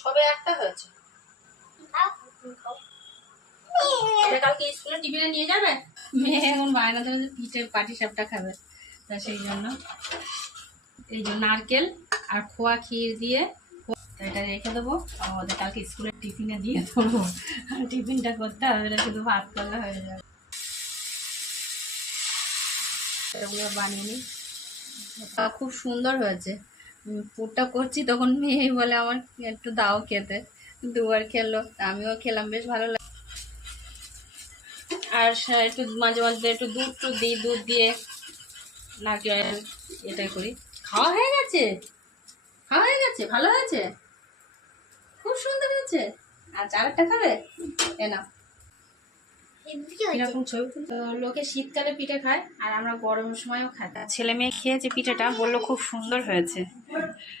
সবে একটা হয়েছে। কালকে স্কুলে টিফিনে নিয়ে যাবে? মেয়ে এখন বায়না ধরে পিঠে পাটিসাপটা খাবে, তা সেই জন্য এই যে নারকেল আর খোয়া ক্ষীর দিয়ে এটা রেখে দেবো, আমাদের কালকে স্কুলের টিফিনে দিয়ে দেবো। টিফিনটা করতে হবে না, শুধু ভাত করলে হয়ে যাবে। এগুলো বানিয়ে নিই। খুব সুন্দর হয়েছে। পুরটা করছি তখন মেয়ে বলে আমার একটু দাও খেতে, দুবার খেলো, আমিও খেলাম, বেশ ভালো লাগে। আর একটু মাঝে মাঝে একটু দুধ দিই, দুধ দিয়ে নারকেল এটাই করি। খাওয়া হয়ে গেছে, খাওয়া হয়ে গেছে, ভালো হয়েছে, খুব সুন্দর হয়েছে। আচ্ছা আরেকটা খাবে? এনাও। এরকম ছবি তো লোকে শীতকালে পিঠে খায় আর আমরা গরমের সময়ও খাই। ছেলে মেয়ে খেয়েছে পিঠেটা, বললো খুব সুন্দর হয়েছে।